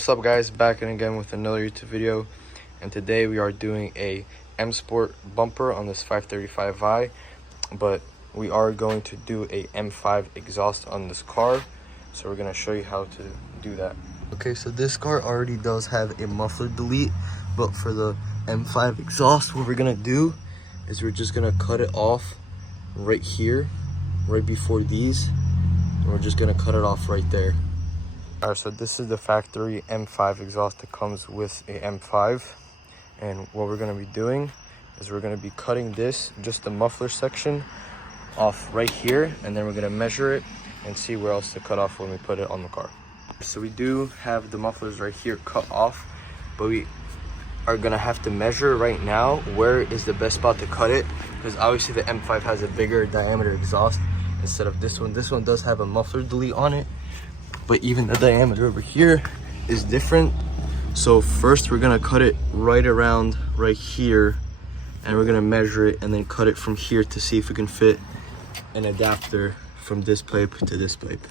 What's up guys, back and again with another YouTube video, and today we are doing a M Sport bumper on this 535i, but we are going to do a M5 exhaust on this car, so we're going to show you how to do that. Okay, so this car already does have a muffler delete, but for the M5 exhaust, what we're going to do is we're just going to cut it off right here, right before these, and we're just going to cut it off right there. Alright, so this is the factory M5 exhaust that comes with a M5, and what we're going to be doing is we're going to be cutting this, just the muffler section, off right here, and then we're going to measure it and see where else to cut off when we put it on the car. So we do have the mufflers right here cut off, but we are going to have to measure right now where is the best spot to cut it, because obviously the M5 has a bigger diameter exhaust instead of this one. This one does have a muffler delete on it, but even the diameter over here is different. So first we're gonna cut it right around right here, and we're gonna measure it and then cut it from here to see if we can fit an adapter from this pipe to this pipe.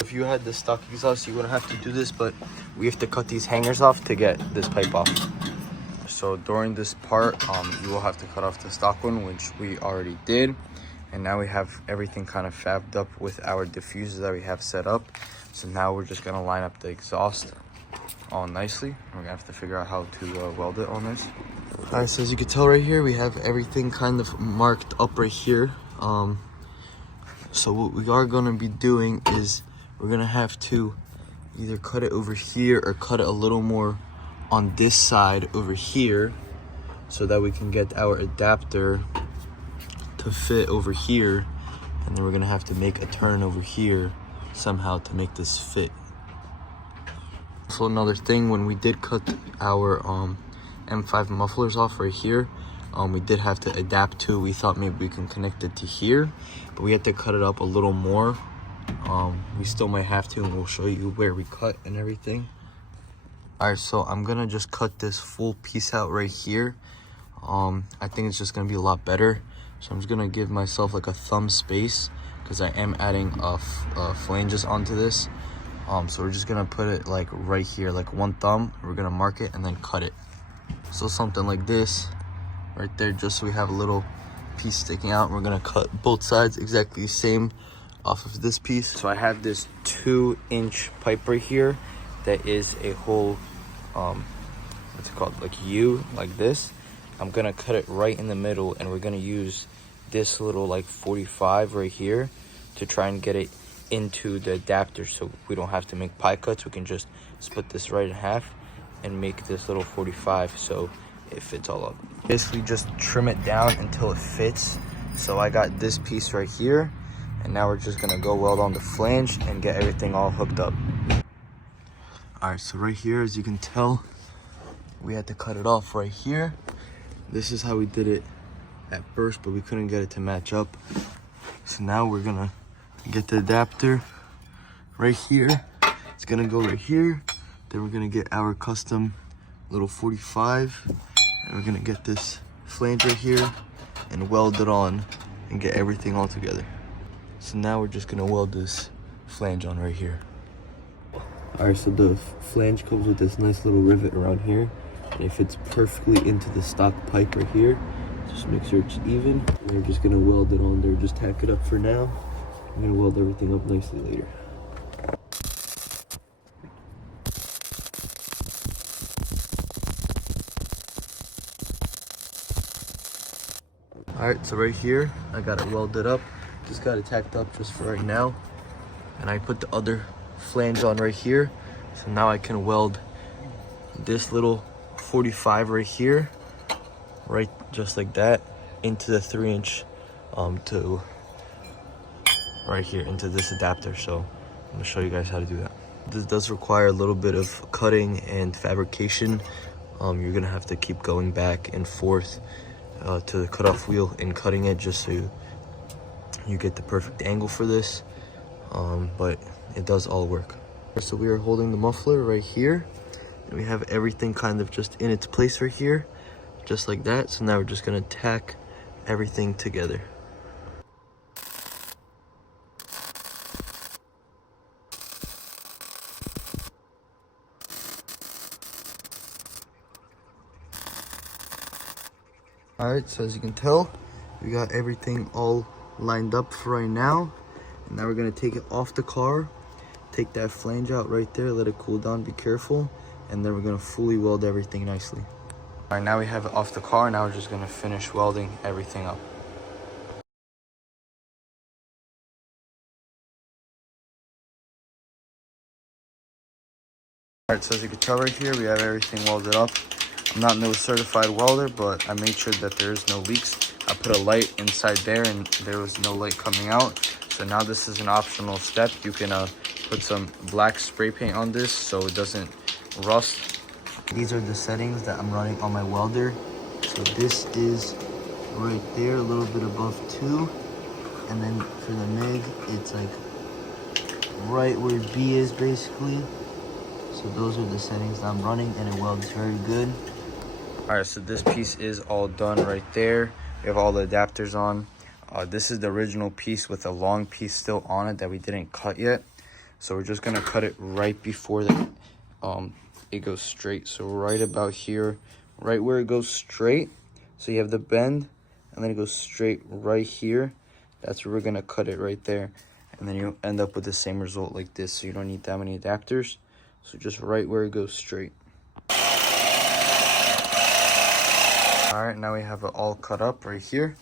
If you had the stock exhaust, you wouldn't have to do this, but we have to cut these hangers off to get this pipe off. So during this part, you will have to cut off the stock one, which we already did. And now we have everything kind of fabbed up with our diffusers that we have set up. So now we're just gonna line up the exhaust all nicely. We're gonna have to figure out how to weld it on this. All right, so as you can tell right here, we have everything kind of marked up right here. So what we are gonna be doing is we're gonna have to either cut it over here or cut it a little more on this side over here, so that we can get our adapter to fit over here, and then we're gonna have to make a turn over here somehow to make this fit. Also, another thing, when we did cut our M5 mufflers off right here, we did have to adapt to, we thought maybe we can connect it to here, but we had to cut it up a little more. We still might have to, and we'll show you where we cut and everything. All right, so I'm gonna just cut this full piece out right here. I think it's just gonna be a lot better. So I'm just gonna give myself like a thumb space, because I am adding flanges onto this. So we're just gonna put it like right here, like one thumb. We're gonna mark it and then cut it. So something like this right there, just so we have a little piece sticking out. We're gonna cut both sides exactly the same off of this piece. So I have this 2-inch pipe right here that is a whole what's it called, like U, like this. I'm gonna cut it right in the middle, and we're gonna use this little like 45 right here to try and get it into the adapter, so we don't have to make pie cuts. We can just split this right in half and make this little 45 so it fits all up. Basically just trim it down until it fits. So I got this piece right here, and now we're just gonna go weld on the flange and get everything all hooked up. All right, so right here, as you can tell, we had to cut it off right here. This is how we did it at first, but we couldn't get it to match up. So now we're gonna get the adapter right here. It's gonna go right here. Then we're gonna get our custom little 45, and we're gonna get this flange right here and weld it on and get everything all together. So now we're just gonna weld this flange on right here. All right, so the flange comes with this nice little rivet around here, and it fits perfectly into the stock pipe right here. Just make sure it's even. And we're just gonna weld it on there, just tack it up for now. I'm gonna weld everything up nicely later. All right, so right here, I got it welded up. Just got it tacked up just for right now. And I put the other flange on right here. So now I can weld this little 45 right here, right just like that, into the 3-inch to right here into this adapter. So I'm gonna show you guys how to do that. This does require a little bit of cutting and fabrication. You're gonna have to keep going back and forth to the cutoff wheel and cutting it, just so you get the perfect angle for this. But it does all work. So we are holding the muffler right here. And we have everything kind of just in its place right here, just like that. So now we're just gonna tack everything together. All right, so as you can tell, we got everything all lined up for right now. And now we're gonna take it off the car, take that flange out right there, let it cool down, be careful. And then we're gonna fully weld everything nicely. All right, now we have it off the car. Now we're just gonna finish welding everything up. All right, so as you can tell right here, we have everything welded up. I'm not no certified welder, but I made sure that there is no leaks. I put a light inside there and there was no light coming out. So now this is an optional step. You can put some black spray paint on this so it doesn't rust. These are the settings that I'm running on my welder. So this is right there, a little bit above 2. And then for the MIG, it's like right where B is basically. So those are the settings that I'm running and it welds very good. All right, so this piece is all done right there. We have all the adapters on. This is the original piece with a long piece still on it that we didn't cut yet. So we're just gonna cut it right before it goes straight. So right about here, right where it goes straight. So you have the bend and then it goes straight right here. That's where we're gonna cut it right there. And then you'll end up with the same result like this. So you don't need that many adapters. So just right where it goes straight. All right, now we have it all cut up right here,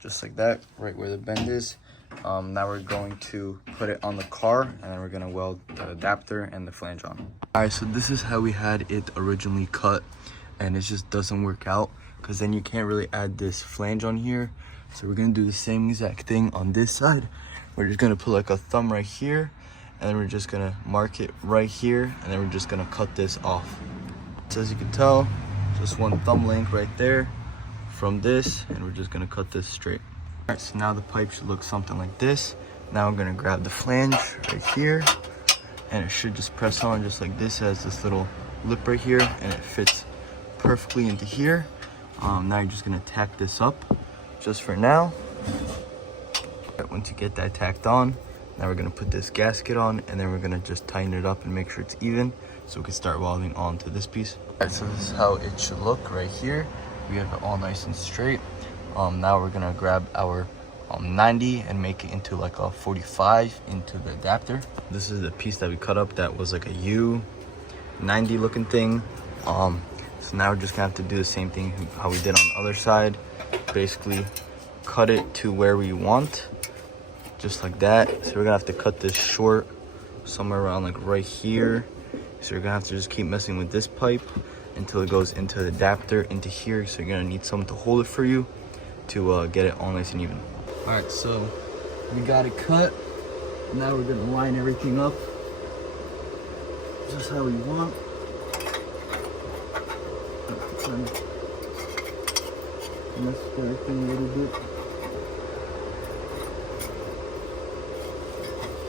just like that, right where the bend is. Now we're going to put it on the car and then we're gonna weld the adapter and the flange on. All right, so this is how we had it originally cut and it just doesn't work out because then you can't really add this flange on here. So we're gonna do the same exact thing on this side. We're just gonna put like a thumb right here and then we're just gonna mark it right here and then we're just gonna cut this off. So as you can tell, just one thumb length right there from this and we're just gonna cut this straight. All right, so now the pipe should look something like this. Now I'm gonna grab the flange right here and it should just press on just like this. It has this little lip right here and it fits perfectly into here. Now you're just gonna tack this up just for now. Once you get that tacked on, now we're gonna put this gasket on and then we're gonna just tighten it up and make sure it's even so we can start welding onto this piece. All right, so this is how it should look right here. We have it all nice and straight. Now we're gonna grab our 90 and make it into like a 45 into the adapter. This is the piece that we cut up that was like a U90 looking thing. So now we're just gonna have to do the same thing how we did on the other side. Basically cut it to where we want, just like that. So we're gonna have to cut this short somewhere around like right here. So you're gonna have to just keep messing with this pipe until it goes into the adapter into here. So you're gonna need someone to hold it for you to get it all nice and even. All right, so we got it cut. Now we're gonna line everything up just how we want. Kind of mess with everything a little bit.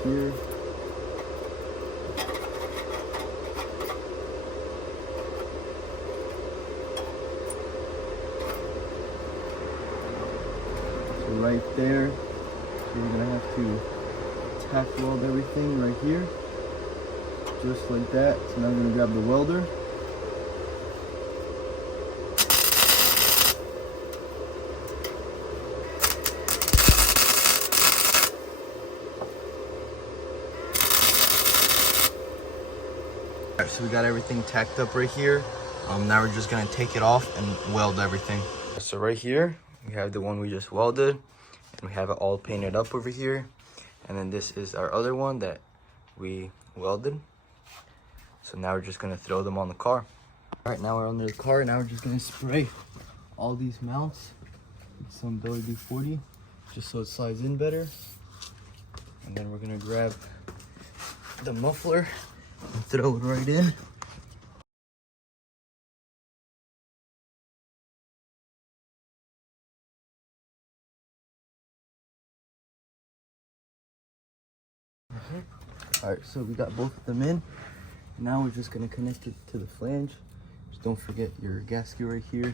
Here. So right there, so we're gonna have to tack weld everything right here, just like that. So now I'm gonna grab the welder. Alright, so we got everything tacked up right here. Now we're just gonna take it off and weld everything. So right here, we have the one we just welded, and we have it all painted up over here. And then this is our other one that we welded. So now we're just gonna throw them on the car. All right, now we're under the car. Now we're just gonna spray all these mounts with some WD-40, just so it slides in better. And then we're gonna grab the muffler and throw it right in. All right, so we got both of them in. Now we're just gonna connect it to the flange. Just don't forget your gasket right here.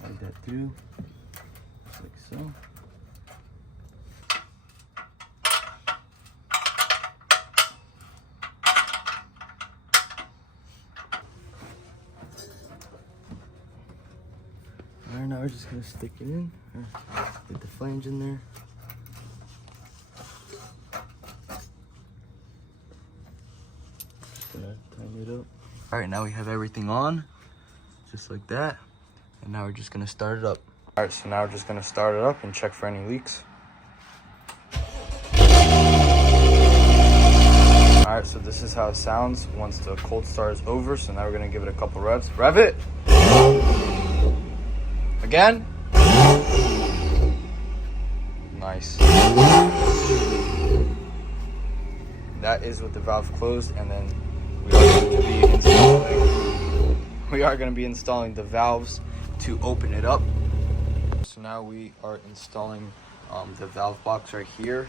Slide that through, just like so. Alright, now we're just gonna stick it in, get the flange in there. Just gonna tighten it up. Alright, now we have everything on, just like that. And now we're just gonna start it up. Alright, so now we're just gonna start it up and check for any leaks. Alright, so this is how it sounds once the cold start is over. So now we're gonna give it a couple revs. Rev it! Again. Nice. That is with the valve closed, and then we are going to be installing the valves to open it up. So now we are installing the valve box right here,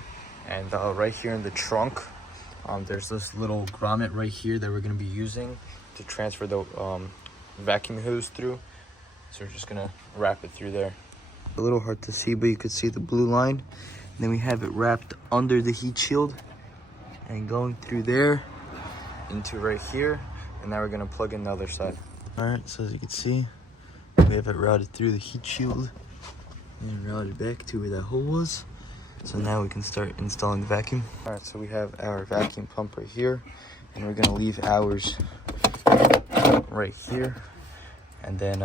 and right here in the trunk, there's this little grommet right here that we're going to be using to transfer the vacuum hose through. So we're just gonna wrap it through there. A little hard to see, but you can see the blue line. And then we have it wrapped under the heat shield and going through there into right here. And now we're gonna plug in the other side. All right, so as you can see, we have it routed through the heat shield and routed back to where that hole was. So now we can start installing the vacuum. All right, so we have our vacuum pump right here, and we're gonna leave ours right here. And then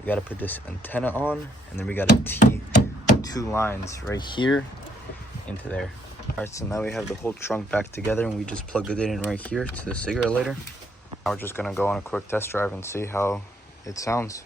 we gotta put this antenna on, and then we gotta tee 2 lines right here into there. All right, so now we have the whole trunk back together, and we just plugged it in right here to the cigarette lighter. Now we're just gonna go on a quick test drive and see how it sounds.